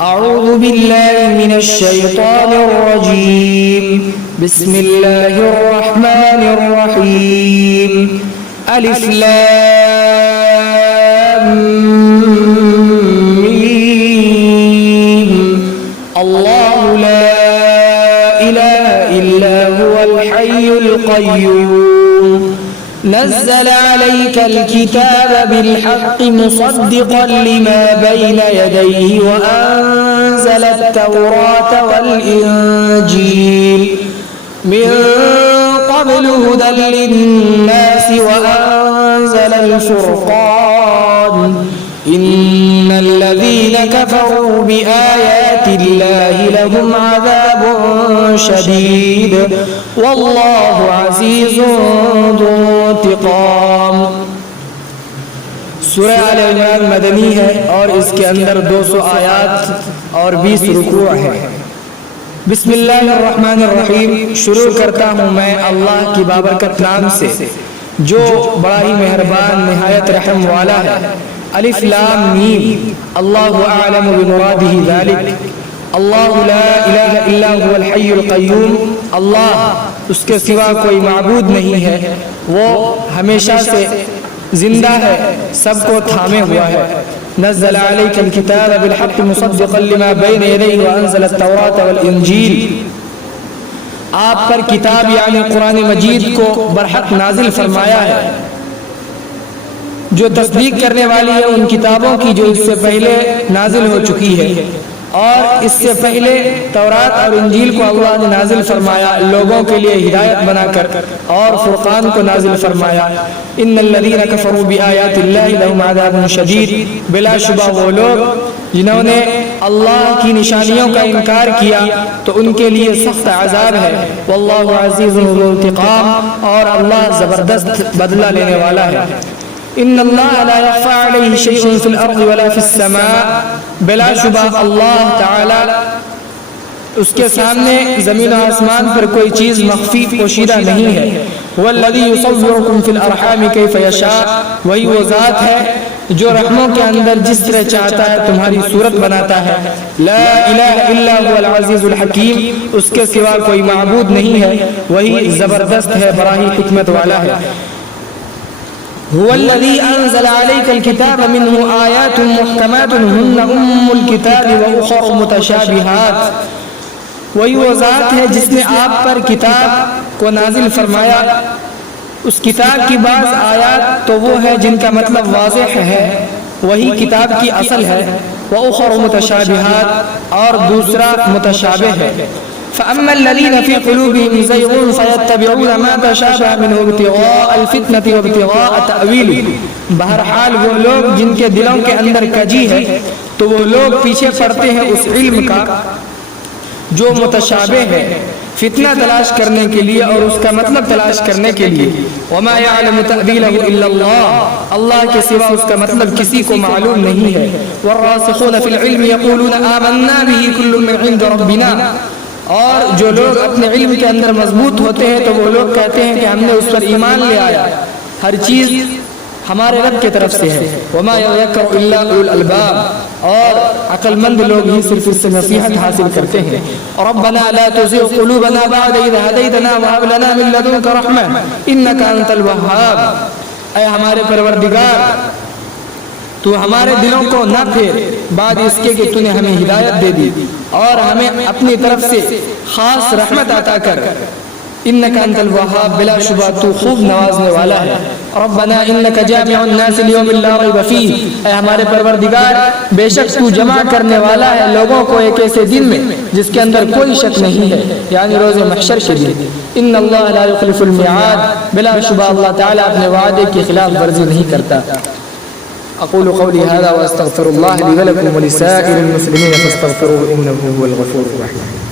أعوذ بالله من الشيطان الرجيم بسم الله الرحمن الرحيم ألف لام ميم الله لا إله إلا هو الحي القيوم نزل عليك الكتاب بالحق مصدقا لما بين يديه وأنزل التوراة والإنجيل من قبل هدى للناس وأنزل الفرقان إن الذين كفروا بآيات الله لهم عذاب شديد والله عزيز ذو انتقام۔ سورہ آل عمران مدنی ہے اور اس کے اندر 200 آیات اور 20 رکوع ہے۔ بسم اللہ الرحمن الرحیم، شروع کرتا ہوں میں اللہ کی بابرکت نام سے جو بڑا ہی مہربان نہایت رحم والا ہے۔ الف لام میم، اللہ اعلم بمرادہ ذلک، اللہ لا الہ الا هو الحی القیوم، اللہ اس کے سوا کوئی معبود نہیں ہے، وہ ہمیشہ سے زندہ ہے، سب کو تھامے ہوا ہے۔ نزل علیک الکتاب بالحق مصدقا لما بین یدیہ وانزل التوراۃ والانجیل، آپ پر کتاب یعنی قرآن مجید کو برحق نازل فرمایا ہے جو تصدیق کرنے والی ہے ان کتابوں کی جو اس سے پہلے نازل ہو چکی ہے، اور اس سے پہلے تورات اور انجیل کو اللہ نے نازل فرمایا لوگوں کے لیے ہدایت بنا کر، اور فرقان کو نازل فرمایا۔ ان الذین کفروا بآیات اللہ لهم عذاب شدید، بلا شبہ وہ لوگ جنہوں نے اللہ کی نشانیوں کا انکار کیا تو ان کے لیے سخت عذاب ہے۔ واللہ عزیز ذو انتقام، اور اللہ زبردست بدلہ لینے والا ہے۔ ان اللہ لا يخفى علیہ شیء فی الارض ولا فی السماء، بلا شبہ اللہ تعالی اس کے سامنے زمین و آسمان پر کوئی چیز مخفی پوشیدہ نہیں ہے۔ هو الذی یصورکم فی الارحام کیف یشاء، وہی وہ ذات ہے جو رحموں کے اندر جس طرح چاہتا ہے تمہاری صورت بناتا ہے۔ لا الہ الا هو العزیز الحکیم، اس کے سوا کوئی معبود نہیں ہے، وہی زبردست ہے، بڑا ہی حکمت والا ہے۔ هو الذي أنزل عليك الكتاب منه آيات محكمات هن أم الكتاب وأخر متشابهات، وہی وہ ذات ہے جس نے آپ پر کتاب کو نازل فرمایا، اس کتاب کی بعض آیات تو وہ ہے جن کا مطلب واضح ہے، وہی کتاب کی اصل ہے۔ وأخر متشابهات، اور دوسرا متشابہ ہے۔ فأما الذين في قلوبهم زيغ فيتبعون ما تشابه منه ابتغاء الفتنة وابتغاء تأويله، بہرحال وہ لوگ جن کے دلوں کے اندر کجی ہے تو وہ لوگ پیچھے پڑتے ہیں اس علم کا جو متشابہ ہے، فتنہ تلاش کرنے کے لیے اور اس کا مطلب تلاش کرنے کے لیے۔ وما يعلم تأويله إلا الله، اللہ کے سوا اس کا مطلب کسی کو معلوم نہیں ہے۔ والراسخون في العلم يقولون آمنا به كل من عند ربنا، اور جو لوگ اپنے علم کے اندر مضبوط ہوتے ہیں تو وہ لوگ کہتے ہیں کہ ہم نے اس پر ایمان لے آیا، ہر چیز ہمارے رب کی طرف سے ہے۔ وما يذكر الا اولو الالباب، اور عقل مند لوگ ہی صرف اس سے نصیحت حاصل کرتے ہیں۔ ربنا لا تزغ قلوبنا بعد إذ هديتنا وهب لنا من لدنك رحمة إنك أنت الوهاب، اے ہمارے پروردگار تو ہمارے دلوں کو نہ پھیر بعد اس کے کہ تو نے ہمیں ہدایت دے دی، اور ہمیں اپنی طرف سے خاص رحمت عطا کر۔ انک انت الوہاب، بلا شبہ تو خوب نوازنے والا ہے۔ ربنا انک جامع الناس لیوم لا ریب فیہ، اے ہمارے پروردگار بے شک تو جمع کرنے والا ہے لوگوں کو ایک ایسے دن میں جس کے اندر کوئی شک نہیں ہے، یعنی روز محشر کے دن۔ ان اللہ لا یخلف الميعاد، بلا شبہ اللہ تعالی اپنے وعدے کی خلاف ورزی نہیں کرتا۔ اقول قولي هذا واستغفر الله لي ولكم ولسائر المسلمين فاستغفروه انه هو الغفور الرحيم۔